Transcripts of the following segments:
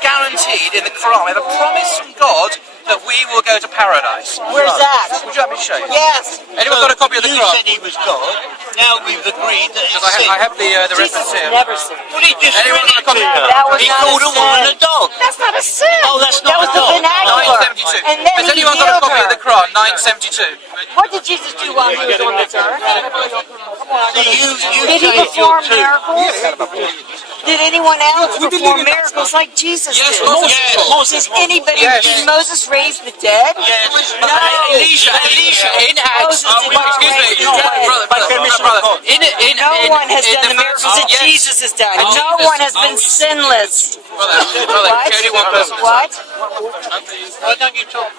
guaranteed in the Quran. We have a promise from God that we will go to paradise. Where's that? Would you like me to show you? Yes. Anyone got a copy of the You Quran? said he was God. Now we've agreed that Because he's I sick. have the reference here. Never sinned. Well, he just Anyone read got a it copy to of you. that? That was He not called a woman a dog. That's not a sin. Oh, that's not that was a dog. the vernacular. 972. And then Has he anyone got a healed copy of her. the Quran? 972. What did Jesus do while he was on this earth? So you Did he changed your perform tune. miracles? Did anyone else perform miracles like Jesus Yes, did? Moses. Does anybody? Yes. Did Moses raise the dead? Yes. No. Elisha in Acts. Moses did not Excuse me, raise the dead. brother. No one has done the miracles that yes. Jesus has done. And No Jesus- one has been sinless. Brother, What? only one person. What? Why don't you talk?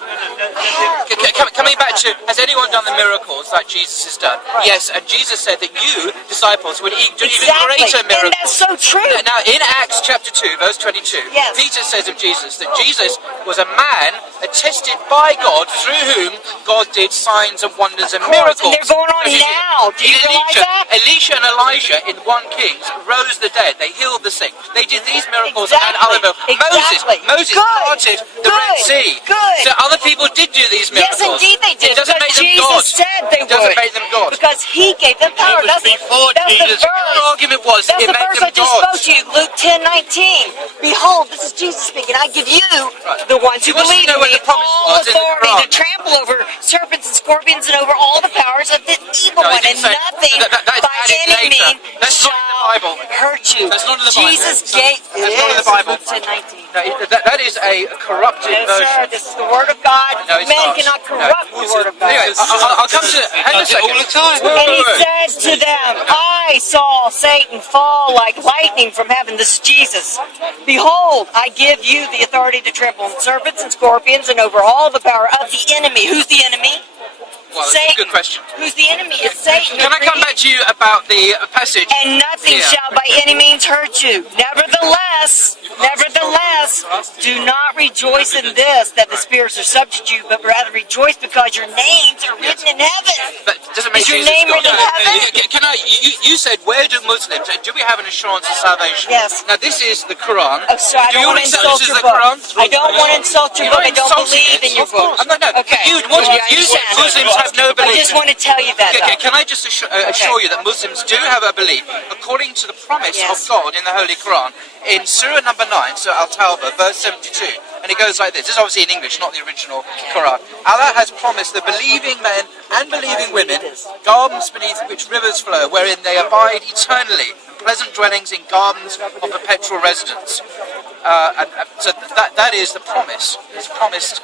Coming back to, has anyone done the miracles like Jesus has done? Yes, and Jesus said that you, disciples, would do even greater And miracles. that's so true. Now, in Acts chapter 2, verse 22, Yes. Peter says of Jesus that Jesus was a man attested by God through whom God did signs and wonders and miracles. And they're going on So you see, now. Do you realize that? Elisha and Elijah in 1 Kings rose the dead. They healed the sick. They did these miracles and Exactly. other miracles. Exactly. Moses Good. parted the Red Good. Sea. Good. So other people did do these Yes, miracles. indeed they did. It doesn't Because make them God. Jesus said they It doesn't would. make them God. Because he gave them power. It was That's before the Jesus. Your verse. argument was That's it the made verse them I just gods. spoke to you, Luke 10:19. Behold, this is Jesus speaking. I give you, the ones who He wants to believe know in what me, the promise all was in the authority Quran. to trample over serpents and scorpions and over all the powers of the evil No, he one, didn't and say- nothing that is by added any later. means That's not in the Bible. shall hurt you. That's not in the Bible. Jesus gave. That's not in the Bible. Luke 10:19. No, that is a corrupted No, sir. version. This is the word of God. No, it's Men not. cannot No. corrupt the word of God. Anyway, I'll come to. Hang on a does it all second. the time. Wait, And he wait, wait. says to them, I saw Satan fall like lightning from heaven. This is Jesus. Behold, I give you the authority to trample on serpents and scorpions and over all the power of the enemy. Who's the enemy? Well, that's a Satan. good question. Who's the enemy? It's Satan. Can I come back to you about the passage? And nothing here? shall by any means hurt you. Nevertheless, do not rejoice in this, that the spirits are subject to you, but rather rejoice because your names are written in heaven. But doesn't make Is your Jesus name God. written in heaven? Can I? You said, where do Muslims? Do we have an assurance of salvation? Yes. Now this is the Quran. Oh, so I Do don't you want to accept insult this your is the book. Quran? I don't want to insult your You're book. I not don't insulting believe it. in your Of course. book. No, no. Okay. You said understand. Muslims have no belief. I just want to tell you that. Okay, though. can I just assure you that Muslims do have a belief, according to the promise Yes. of God in the Holy Quran, in Surah number 9, Surah Al-Tawbah, verse 72, and it goes like this. This is obviously in English, not the original Quran. Allah has promised the believing men and believing women gardens beneath which rivers flow, wherein they abide eternally, and pleasant dwellings in gardens of perpetual residence. So that is the promise. It's promised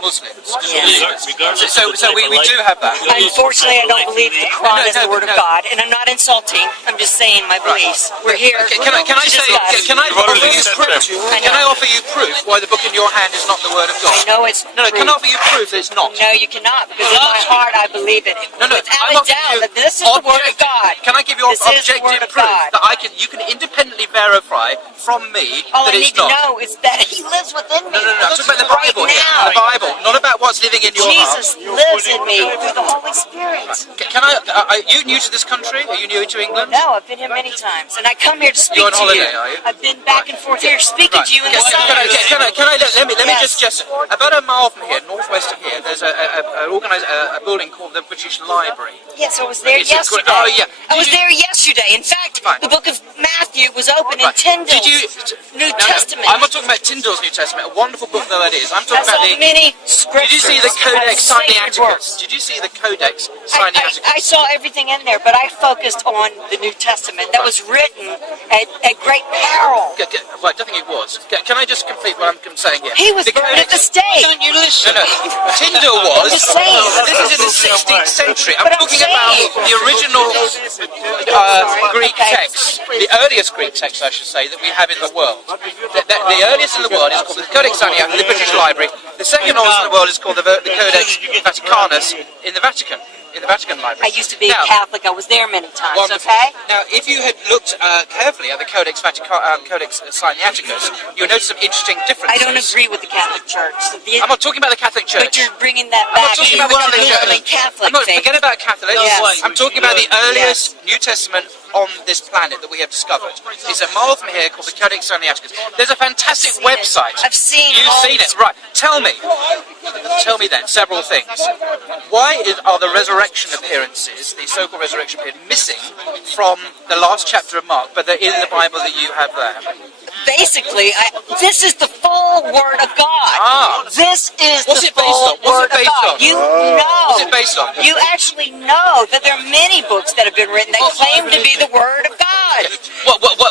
Muslims. So we do have that. Unfortunately, I don't believe the Quran is the No, word of no. God, and I'm not insulting. I'm just saying my beliefs. We're here. Okay, can I to say? discuss. Can I offer you proof? I Can I know. offer you proof why the book in your hand is not the word of God? I know it's No, true. can I offer you proof that it's not? No, you cannot, because in my heart I believe it. No, Without I'm a offering doubt you that this is the word of objective- God. Can I give you This is the word objective of proof God. that you can independently verify from me All I that need it's to not? know is that He lives within me. No, I'm talking about the Right Bible here. now. The Bible, not about what's living in your heart. Jesus lives in me through the Holy Spirit. Can I? Are you new to this country? Are you new to England? No, I've been here many times, and I come here to speak You're on to holiday, you. are you? I've been back and forth here speaking to you in the sun. Let me Yes. just about a mile from here, northwest of here, there's a building called the British Library. Yes, I was there It's a yesterday. good- oh, yeah. I was Did you- there yesterday. In fact, Fine. the book of Matthew was open in Right. Tyndale's Did you? New No, Testament. I'm not talking about Tyndale's New Testament, a wonderful book though that is. I'm talking That's about all the. many Did scriptures. you see the Codex and sacred Sinaiticus? works. Did you see the Codex I Sinaiticus? saw everything in there, but I focused on the New Testament that was written at great peril. Well, I don't think it was. Can I just complete what I'm saying here? He was The burned at the Codex- stake. Don't you listen? No, Tyndale was. I'm just saying. This is in the 16th century. I'm But I'm talking saying. about the original Greek Okay. text, the earliest Greek text, I should say, that we have in the world. The earliest in the world is called the Codex Sinaiticus in the British Library. The second oldest in the world is called the Codex Vaticanus in the Vatican. in the Vatican Library. I used to be Now, a Catholic. I was there many times. wonderful. Okay. Now, if you had looked carefully at the Codex Sinaiticus, you'll notice some interesting differences. I don't agree with the Catholic Church. I'm not talking about the Catholic Church. But you're bringing that I'm back not to talking the about the Catholic Church. Roman Catholic I'm not, faith. forget about Catholics. Yes. I'm talking about the earliest New Testament on this planet that we have discovered. It's a mile from here called the Codex Sinaiticus. There's a fantastic website. I've seen You've all seen this- it, right? Tell me then several things. Why are the resurrection appearances, the so-called resurrection period, missing from the last chapter of Mark, but they're in the Bible that you have there? Basically, this is the full Word of God. Ah. This is What's the it based full on? What's Word it based of God. on? You know. What's it based on? You actually know that there are many books that have been written that claim to be the Word of God.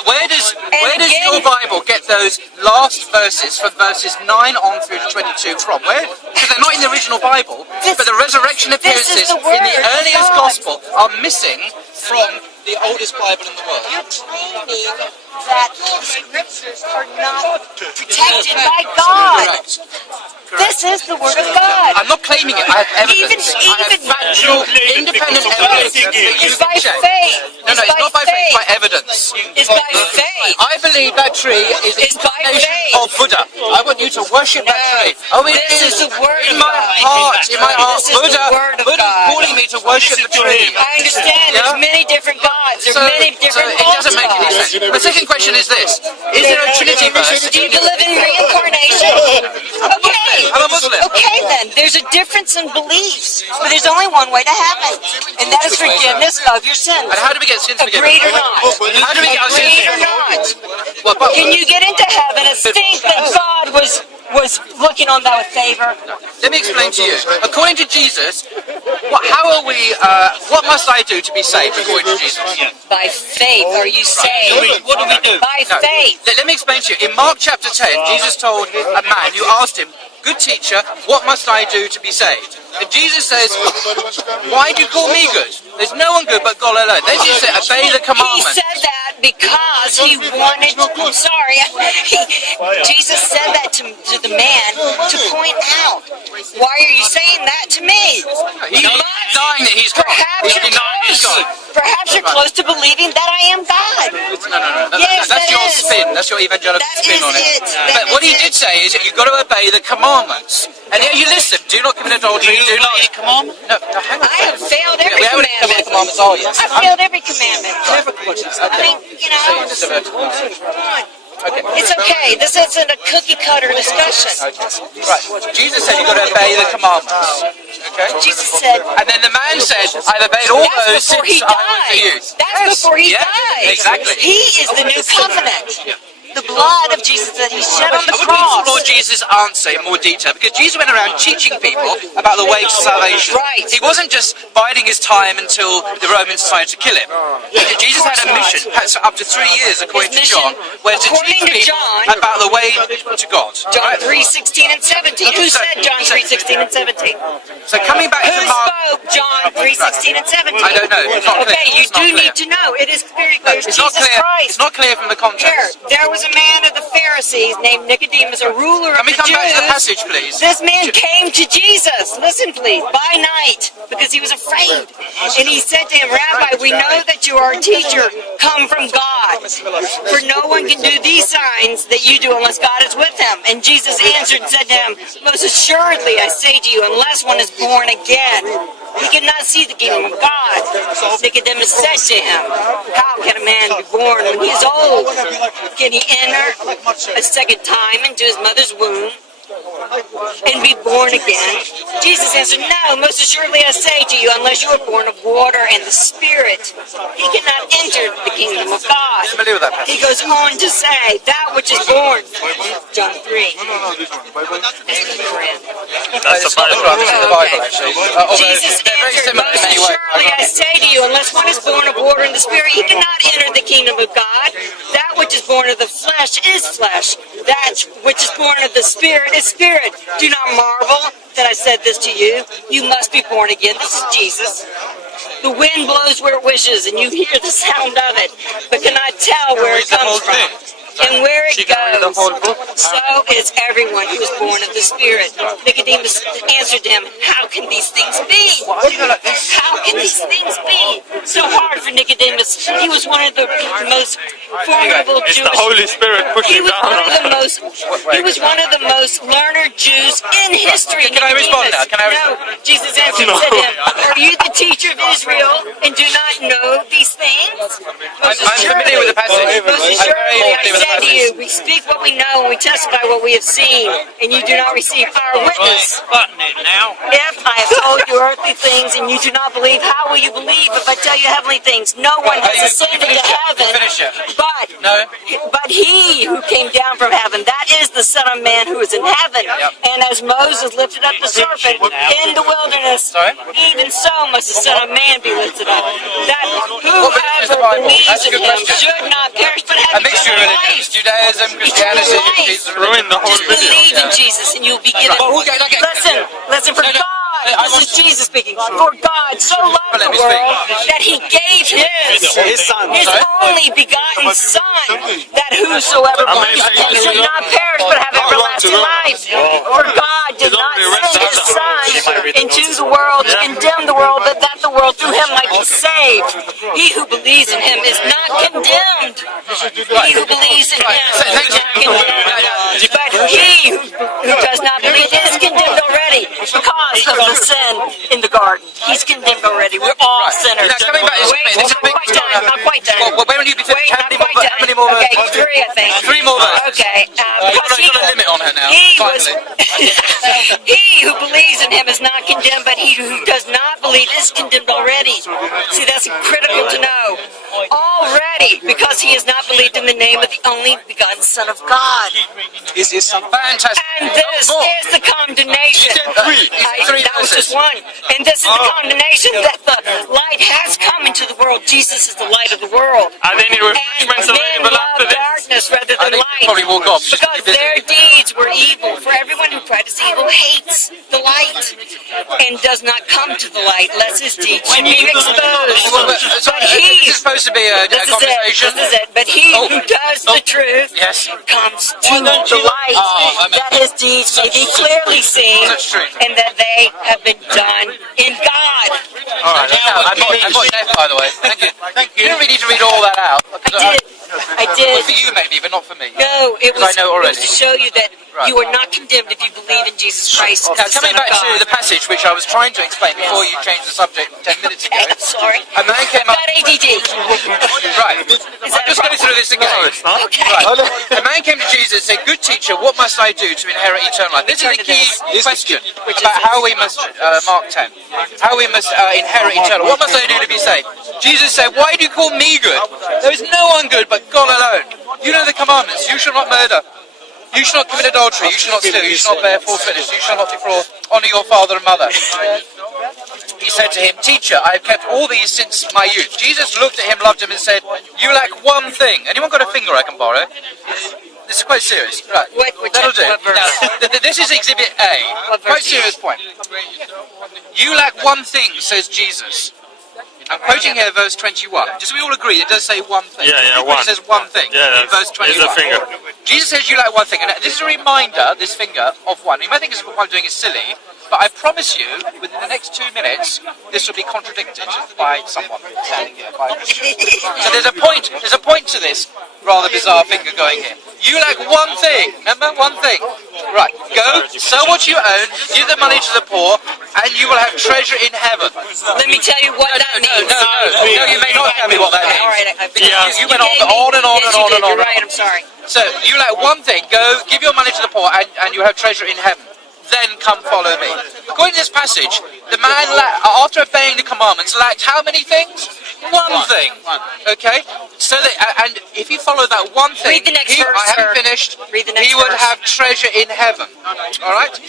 Where does again- your Bible get those last verses from verses 9 on through to 22 from? Where? Because they're not in the original Bible, This- but the resurrection this is appearances the Word in the of earliest God. Gospel are missing from the oldest Bible in the world. You're claiming that the scriptures are not protected by God. Correct. This is the Word of God. I'm not claiming it. I have evidence. I have Even- factual, independent evidence that you It's can by check. faith. No, it's not by faith. It's by evidence. It's by faith. I believe that tree is the It's by incarnation faith. of Buddha. I want you to worship that No, tree. Oh, it this is the Word in of my God. heart. In my heart, This is the Buddha. Word of Buddha's God. calling me to worship the tree. I understand Yeah? there's many different gods. There's So, many different it doesn't make any gods. sense. The second question is this: is there a Trinity verse? Do you believe in reincarnation? Okay. I'm a Muslim. Okay then, there's a difference in beliefs, but there's only one way to heaven, and that is forgiveness of your sins. And how do we get sins forgiven? Agreed or not? How do we get our sins Agreed or forgiven? not? Well, but- Can you get into heaven and think that God was looking on that with favor? Let me explain to you. According to Jesus, how are we? What must I do to be saved? According to Jesus. By faith are you saved. What do we do? By No. faith. Let me explain to you. In Mark chapter 10, Jesus told a man who asked him, "Good teacher, what must I do to be saved?" And Jesus says, "Why do you call me good? There's no one good but God alone." Then Jesus said, "Obey the He commandments." said that because he wanted. Jesus said that to the man to point out. Why are you saying that to me? He's denying that he's God. Perhaps He's you're denying he's close. God. Perhaps you're close to believing that I am God. No. Yes, That's that your is. spin. That's your evangelical That spin is on it. it. That But what is he it. did say is that you've got to obey the commandments. And yet you listen. Do not commit adultery. Do not. No, hang on. I have failed every We haven't covered the commandment. commandments, are you? I've failed every commandment. Never questions. I mean, you know, So you just diverted the conversation. come on. Okay. It's okay. This isn't a cookie cutter discussion. Right. Jesus said you've got to obey the commandments. Okay? Jesus said, And then the man said, "I've obeyed all that's those before since he I was a died. youth." That's Yes. before he Yeah, died. Exactly. He is the new covenant. The blood of Jesus that he shed on the I want to explore cross. Jesus' answer in more detail because Jesus went around teaching people about the way to salvation. Right. He wasn't just biding his time until the Romans decided to kill him. Jesus had a mission, perhaps up to 3 years, according to His John, mission, where to according teach to people John- about the way to God. John Right? 3:16 and 17. Who said John 3:16 and 17? So coming back to Who Mark, spoke John 3:16 and 17? I don't know. It's not clear. Okay, you It's not do clear. need to know. It is very clear. it's not Jesus clear. Christ. It's not clear from the Here, context. there was a man of the Pharisees named Nicodemus, a ruler of Can we the come back to the Jews. passage, please? This man came to Jesus, listen please, by night, because he was afraid. And he said to him, "Rabbi, we know that you are a teacher come from God. For no one can do these signs that you do unless God is with him." And Jesus answered and said to him, "Most assuredly I say to you, unless one is born again, he cannot see the kingdom of God." Nicodemus said to him, "How can a man be born when he is old? Can he enter a second time into his mother's womb and be born again?" Jesus answered, "No, most assuredly I say to you, unless you are born of water and the Spirit, he cannot enter the kingdom of God." Familiar with that passage? He goes on to say, "That which is born," John 3. It's not the Quran, this is the Bible, actually. Although Jesus they're very answered, similar in "Most many ways. assuredly I say to you, unless one is born of water and the Spirit, he cannot enter the kingdom of God. That which is born of the flesh is flesh. That which is born of the Spirit is spirit. Do not marvel that I said this to you. You must be born again." This is Jesus. "The wind blows where it wishes, and you hear the sound of it, but cannot tell where it Read the whole comes from." thing. And where it She can read the goes, whole book. so is everyone who is born of the Spirit. Nicodemus answered him, how can these things be? Why do you go like this? How can these things be? So hard for Nicodemus. He was one of the most formidable It's the Jewish. Holy Spirit He pushing was down one on of the him. most. He was one of the most learned Jews in history. Can I respond now? Can I No. Jesus answered and said to him, "Are you the teacher of Israel and do not know these things?" Most I'm familiar with the passage. Most I'm very assuredly, I familiar with the said to passage. you, we speak what we know and we testify what we have seen, and you do not receive our witness. Button it now. If I have told you earthly things and you do not believe, how will you believe if I tell you heavenly things? No one Right, has ascended to heaven, finish it. but he who came down from heaven, that is the Son of Man who is in heaven. Yep. And as Moses lifted up the serpent in the wilderness, Sorry? even so must the Son of Man be lifted up, that What religion is the whoever Bible? believes That's a in good him question. should not perish but A have mixture of eternal religions. life. Judaism, Christianity, Eternal life. Jesus, Ruin the whole Just video. believe in Yeah. Jesus and you'll be given. But okay, okay. Listen, for No, no, God, I this want- is Jesus speaking. For God so loved Let the me world speak. that he gave his Sorry? only begotten Son, that whosoever believes in him should not perish but have everlasting life. For God did not send his Son into the world to condemn the world, but that the world through him might be saved. He who believes in him is not condemned. He who believes in him is not condemned. But he who does not believe is condemned already because of the sin in the garden. He's condemned already. We're all sinners. Now, coming back, Wait, this is not a big quite done. Not quite done. Well, when will you be finished? Wait, How not many more, quite how many more done. Okay, verses? 3, I think. 3 more verses. Okay, You've because got a limit on her now, he was, finally. he who believes in him is not condemned, but he who does not believe is condemned already. See, that's critical to know. Already, because he has not believed in the name of the only begotten Son of God. Is this some fantastic? And this is the condemnation. That was just one. And this is the condemnation that the light has come into the world. Jesus is the light of the world. Are there any And refreshments men available love after this? darkness rather I than think light. you probably walk off. Because their deeds were evil. For everyone who practices evil hates the light and does not come to the light, lest his deeds should be exposed. Well, but, sorry, But this he, is supposed to be a this is conversation. it. This is it. But he Oh. who does Oh. the truth Yes. comes to the light, I mean, that his deeds may be clearly seen, Such truth. and that they have been done in God. All right. I'm not deaf, by the way. Thank you. Thank you. You don't really need to read all that out. I Well, did. for you maybe, but not for me. No, it Because was, I know it already. was to show you that Right. you are not condemned if you believe in Jesus Christ as Now, the Son coming of back God. to the passage which I was trying to explain before you changed the subject 10 minutes ago. I'm sorry. A man came up. Got ADD. Right. I'll just go through this again. No, it's not. Okay. Right. A man came to Jesus and said, "Good teacher, what must I do to inherit eternal life?" This is a key question about how we must, Mark 10, how we must inherit eternal. What must I do to be saved? Jesus said, "Why do you call me good? There is no one good but God alone. You know the commandments. You shall not murder. You shall not commit adultery. You shall not steal. You shall not bear false witness. You shall not defraud. Honor your father and mother." He said to him, "Teacher, I have kept all these since my youth." Jesus looked at him, loved him, and said, "You lack one thing." Anyone got a finger I can borrow? This is quite serious. Right. What That'll do. what verse? Now, this is Exhibit A. What verse? Quite serious point. You lack one thing, says Jesus. I'm quoting here verse 21. Just so we all agree, it does say one thing. Yeah, It one. says one thing Yeah, in verse 21. it's a finger. Jesus says you lack one thing. And this is a reminder, this finger, of one. You might think what I'm doing is silly, but I promise you, within the next 2 minutes, this will be contradicted by someone standing here. By a Christian. So there's a point to this rather bizarre finger going here. You lack one thing. Remember? One thing. Right. Go, sell what you own, give the money to the poor, and you will have treasure in heaven. Let me tell you what that means. No, you may not tell me what that means. All right, Because you went on and on and on yes, and on you did. and on. You're right, I'm sorry. So you lack one thing. Go, give your money to the poor, and you have treasure in heaven. Then come follow me. According to this passage, the man, after obeying the commandments, lacked how many things? One thing. Okay? So that, and if you follow that one thing, Read the next verse, I haven't sir. finished, Read the next he would verse. have treasure in heaven. Alright?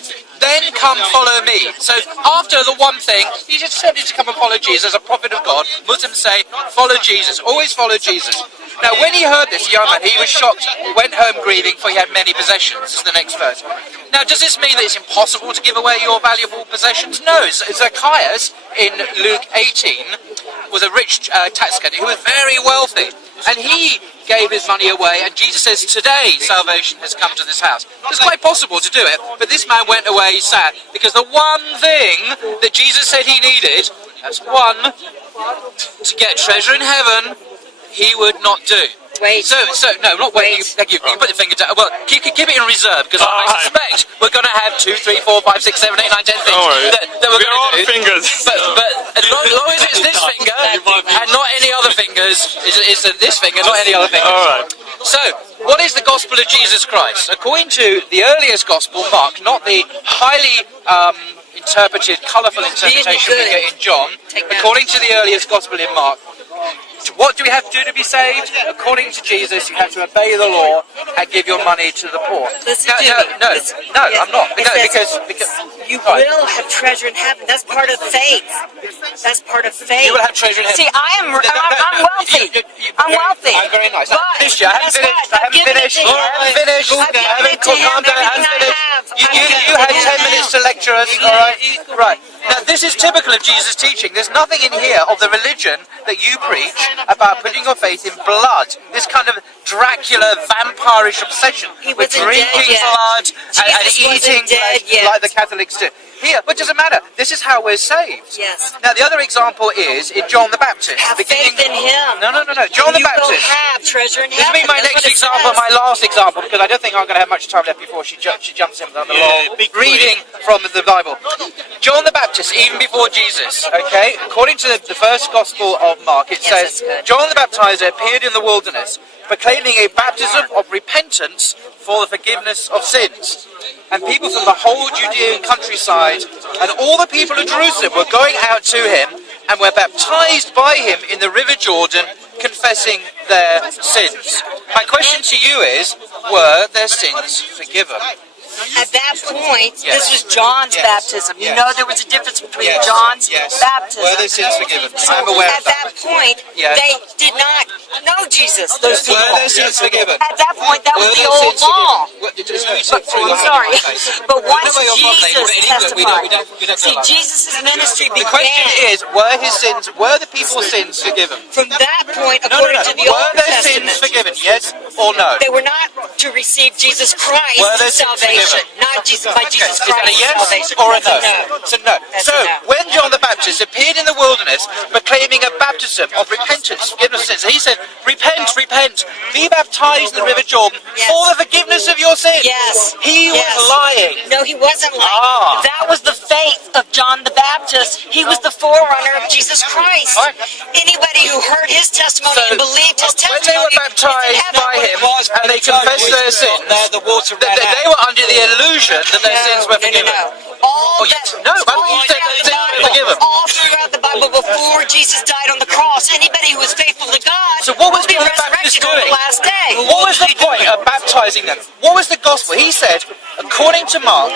Then come follow me. So after the one thing, he just said to come and follow Jesus as a prophet of God. Muslims say, follow Jesus. Always follow Jesus. Now when he heard this, young man, he was shocked, went home grieving, for he had many possessions. This is the next verse. Now does this mean that it's impossible to give away your valuable possessions? No. Zacchaeus in Luke 18 was a rich tax collector who was very wealthy. And he gave his money away, and Jesus says, today salvation has come to this house. It's quite possible to do it, but this man went away sad, because the one thing that Jesus said he needed, that's one, to get treasure in heaven, he would not do. Wait. So no, not wait. You put the finger down. Well, keep it in reserve, because I suspect we're going to have 2, 3, 4, 5, 6, 7, 8, 9, 10 things that we're going to do. Fingers. But as long as it's this finger and not any other fingers, it's this finger, not any other fingers. All right. So, what is the gospel of Jesus Christ? According to the earliest gospel, Mark, not the highly interpreted, colourful interpretation we get in John, according to the earliest gospel in Mark, what do we have to do to be saved? According to Jesus, you have to obey the law and give your money to the poor. Listen to me. I'm not. Because you will have treasure in heaven. That's part of faith. That's part of faith. you will have treasure in heaven. See, I'm wealthy. I'm wealthy. I'm very nice. But I haven't finished. I haven't finished. Calm down. I haven't finished. You had 10 minutes to lecture us. All right. Right. Now, this is typical of Jesus' teaching. There's nothing in here of the religion that you preach about putting your faith in blood. This kind of Dracula vampirish obsession with drinking blood and eating flesh like the Catholics do. Here, but it doesn't matter. This is how we're saved. Yes. Now, the other example is in John the Baptist. Have faith in him. No. John the You Baptist. will have treasure in This heaven. will be my That's next what it example, says. my last example, because I don't think I'm going to have much time left before she jumps in on the long reading from the Bible. John the Baptist, even before Jesus, okay? According to the first Gospel of Mark, it says, Yes, that's good. John the Baptizer appeared in the wilderness, proclaiming a baptism of repentance for the forgiveness of sins. And people from the whole Judean countryside and all the people of Jerusalem were going out to him and were baptized by him in the river Jordan, confessing their sins. My question to you is, were their sins forgiven? At that point, Yes. this was John's Yes. baptism. You Yes. know there was a difference between Yes. John's Yes. baptism. Were their sins forgiven? So I'm aware at of that. that point, Yes. they did not know Jesus, those people. Were their sins forgiven? At that point, that was Were the their old sins law. forgiven? Just read it through. I'm sorry. But once where you're from, mate. Jesus In England, we don't testified, see, go like that. Jesus' ministry The question began. is, were the people's sins forgiven? From that point, No. according to the Were Old their sins Testament, forgiven? Yes or no? they were not to receive Jesus Were their Christ's sins salvation, forgiven? not Jesus by Jesus Is that a Christ's yes salvation. or a That's no? It's a no. That's So, a no. when John the Baptist appeared in the wilderness proclaiming a baptism of repentance, forgiveness of sins, he said, repent, be baptized in the river Jordan Yes. for the forgiveness of your sins. Yes. He Yes. was lying. No, he wasn't lying. Ah. That was the faith of John the Baptist. He was the forerunner of Jesus Christ. All right. Anybody who heard his testimony So, and believed his when testimony they were is in baptized heaven. by him and they confessed their sins, the water they were under the illusion that their sins were forgiven. No. All Oh, that, yes. No, but all you said throughout that the sins were Bible, forgiven. all throughout the Bible before Jesus died on the cross, anybody who was faithful to God So what was will be John the Baptist resurrected on the doing? last day. What was the point of baptizing them? What was the gospel? He said, according to Mark,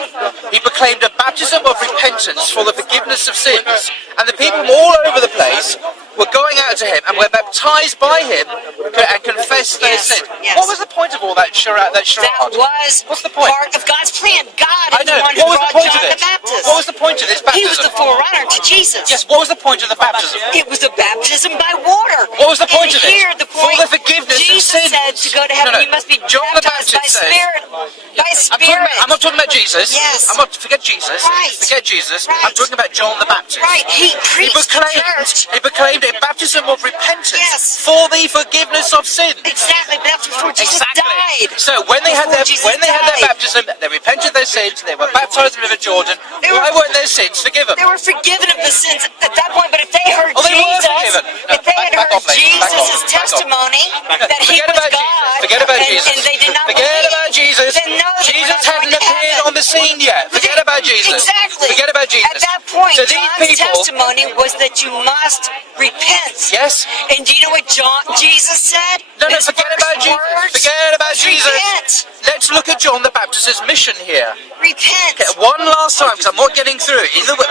he proclaimed a baptism of repentance for the forgiveness of sins. And the people from all over the place were going out to him and were baptized by him and confessed their Yes, sins. yes. What was the point of all that charade? That was What's the point? part of God's plan. God I is know. the one who What was the brought point John of the this? Baptist. What was the point of this He was baptism? the forerunner to Jesus. Yes, what was the point of the baptism? It was a baptism by water. What was the point and of it? Here, the For point, the forgiveness of Jesus sins. said to go to heaven, No, no. you must be John the baptized Baptist by says- Spirit. By Spirit. I'm not talking about Jesus. Yes. Forget Jesus. Right. Forget Jesus. Right. I'm talking about John the Baptist. Right. He preached to church. He proclaimed a baptism of repentance Yes. for the forgiveness of sin. Exactly. But that's before Jesus died. So when they had Before their Jesus their died. baptism, they repented their sins. They were baptized in the river Jordan. They Why were- weren't their sins forgiven? They were forgiven of the sins at that point, but if they heard Oh, they were Jesus, forgiven. No, if they had back heard off, lady. Back off. Jesus' Back off. testimony that he Forget was about God, Jesus. Forget about and, Jesus. and they did not Forget believe, about Jesus. then no, they were Jesus not hadn't going to appeared heaven. on the scene yet. Forget about Jesus. Exactly. Forget about Jesus. At that point, So these John's people. testimony was that you must repent. Yes. And do you know what Jesus said? No, His forget first about Jesus. words Forget about was Jesus. repent. Let's look at John the Baptist's mission here. Repent. Okay, one last time, because I'm not getting through.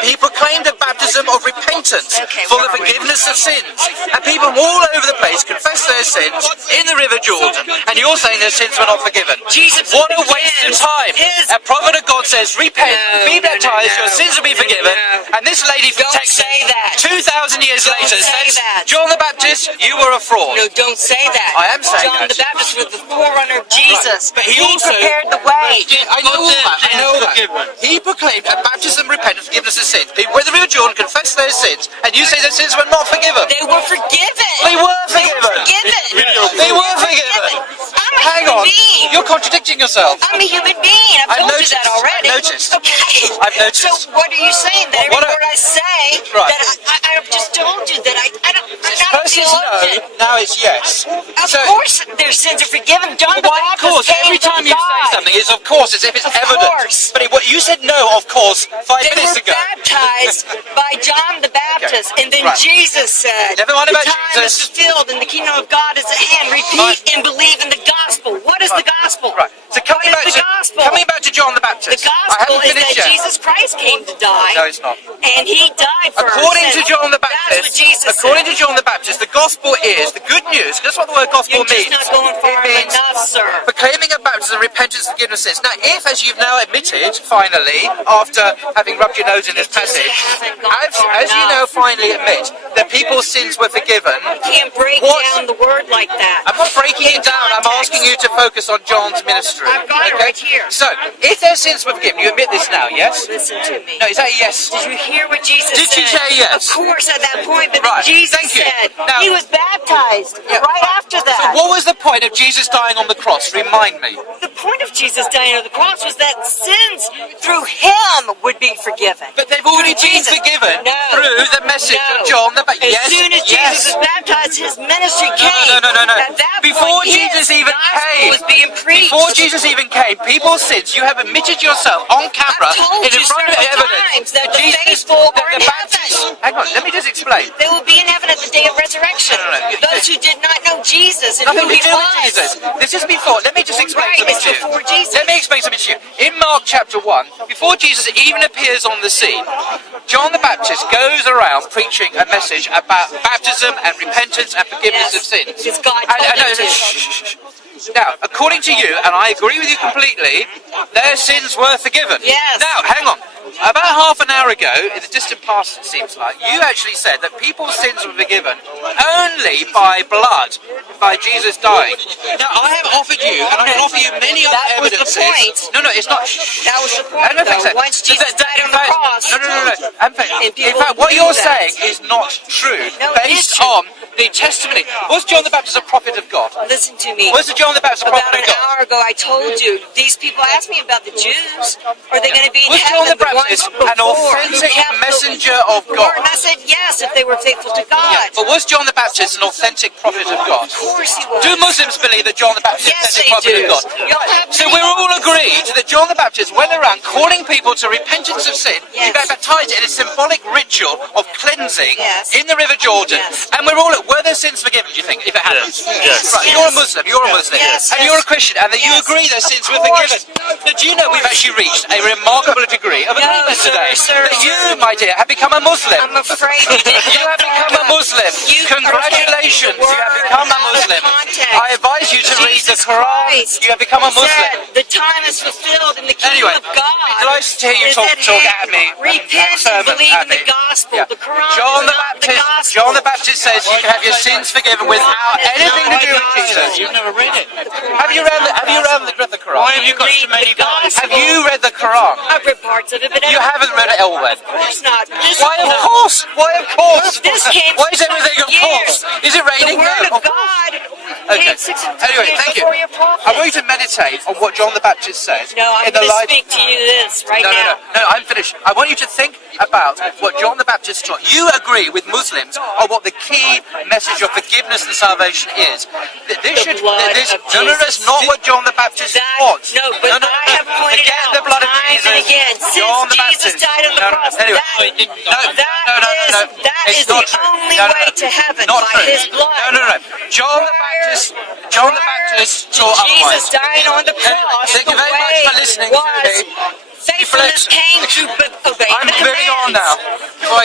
He proclaimed a baptism of repentance Okay, for where the are we? forgiveness of sins. And people from all over the place confessed their sins in the river Jordan. And you're saying their sins were not forgiven. Jesus What a waste of begins time. his- A prophet of God says, repent, No, be no, baptized, no, your sins will be no, forgiven. no. And this lady from Don't Texas, say that. 2,000 years Don't later, say says, that. John the Baptist, you were a fraud. No, don't say that. I am saying John that. the Baptist was the forerunner of Jesus. But he also- prepared the way. I know all that. I know that. He proclaimed a baptism, repentance, forgiveness of sins. People went to the River Jordan, confessed their sins, and you say their sins were not forgiven. They were forgiven. They were They were forgiven. forgiven. They were forgiven. I'm a Hang human on, being. you're contradicting yourself. I'm a human being. I've told noticed. you that already. I've noticed. Okay. I've noticed. So what are you saying? That every What I- word I say, Right. that I've just told you that I'm not a First is theologian. no, now it's yes. Of So, course their sins are forgiven. John the why of Baptist course? came Every from time you God. say something, it's of course as if it's Of evident. course. But what you said no, of course, 5 They minutes were ago. baptized by John the Baptist, Okay. and then Right. Jesus said, Never mind about the time Jesus. is fulfilled and the kingdom of God is at hand. Repeat and believe in the gospel. What is the gospel? Right. So coming What back is the to gospel? John the The Baptist. I gospel haven't is finished that yet. Jesus Christ came to die. No, it's not. And he died for According our to sins. John the That's what Baptist, Jesus according said. to John the Baptist, the gospel is the good news. That's what the word gospel You're just means. not going far It means enough, sir. proclaiming a baptism, repentance, and forgiveness of sins. Now, if, as you've now admitted, finally, after having rubbed your nose in this You just passage, haven't gone far as you now enough. finally admit that people's sins were forgiven, You can't break What- down the word like that. I'm not breaking In it down. I'm context. asking you to focus on John's ministry. I've got it right here. So, if their sins were forgiven, you admit this now, yes? Listen to me. No, is that a yes? Did you hear what Jesus Did said? you say yes? Of course, at that point, but Right, then Jesus thank you. said Now- he was baptized Yeah. right after that. So, what was the point of Jesus dying on the cross? Remind me. The point of Jesus dying on the cross was that sins through him would be forgiven. But they've already Through been Jesus. forgiven No. through the message No. of John the Baptist. As Yes, soon as yes. Jesus was baptized, his ministry came. No. At that Before point, Jesus his even gospel came, was being preached. before Jesus even came, people's sins, you have admitted yourself on camera I've told in you front of several evidence. times that the Jesus, faithful that are the in Baptist. heaven. Hang on, let me just explain. They will be in heaven at the day of resurrection. No. Those who did not know Jesus and Nothing who to he do with was. Jesus. This is before. Let me just explain Right, something it's to you. before Jesus. Let me explain something to you. In Mark chapter 1, before Jesus even appears on the scene, John the Baptist goes around preaching a message about baptism and repentance and forgiveness Yes, of sins. because God And- told and- him to. shh. Now, according to you, and I agree with you completely, their sins were forgiven. Yes. Now, hang on. About half an hour ago, in the distant past it seems like, you actually said that people's sins were forgiven only by blood, by Jesus dying. Now, I have offered you, and I can offer you many other That was the evidences. point. No, it's not. That was the point, I don't think though. so. Once Jesus That- died in on the fact- cross, No. In fact, and in people fact, what knew you're that. saying is not true. No, it is based true. on the testimony. Was John the Baptist a prophet of God? Listen to me. Was John the Baptist a About prophet an of God? hour ago, I told you, these people asked me about the Jews. Are they going to be in Was heaven? John the ones Baptist before an authentic who kept the messenger of word? God? And I said yes, if they were faithful to God. Yeah, but was John the Baptist an authentic prophet of God? Of course he was. Do Muslims believe that John the Baptist is Yes, an they authentic prophet do. of God? You'll have So many we're all others. agreed that John the Baptist went around calling people to repentance of sin. He Yes. got baptized in a symbolic ritual of cleansing Yes. in the River Jordan. Yes. And we're all, were their sins forgiven, do you think, if it happens? Yes. Right, you're a Muslim, you're a Muslim. Yes, And yes. you're a Christian, and that you Yes. agree their sins were Of course. forgiven. Now, do you know we've actually reached a remarkable degree of agreement sir, today? sir, that you, sir. my dear, have become a Muslim. I'm afraid you didn't You have become a Muslim. You Congratulations, are you have become a out of Muslim. context. I advise you to read the Jesus Quran. Christ You have become a Muslim. said, the time is fulfilled in the kingdom Anyway, of God. it's nice to hear you is talk at at hand. me. Repent and sermon believe at in the me. gospel. Yeah. The Quran John is the not the Baptist. gospel. John the Baptist says you can have your sins forgiven without is anything to not do the with gospel. Jesus. You've never read it. Have you read the Quran? Why have you got so Read many the guys? gospel. Have you read the Quran? I've read parts of it, but You haven't read it all then. Of course not. This Why of course? Why of course? This came Why is everything of 600 course? Is it The raining? word No, of God Okay. came 600 Anyway, years thank you. before your prophet. I want you to meditate on what John the Baptist says No, I'm in the going to light. speak to you this right No, now. I'm finished. I want you to think about what John the Baptist taught. You agree with Muslims on what the key message of forgiveness and salvation is. That this The blood of that's Jesus. not what John the Baptist taught. No, but I have pointed Forget out the blood of time Jesus. and again, since John the Jesus Baptist. died on the cross, Anyway, that It's is not the true. only No, no, way no. to heaven, Not by true. his blood. No. John the Baptist taught otherwise. Jesus dying on the cross, Thank the you very much way for listening to was me. faithfulness came through obeying I'm the moving on commands. now. Before I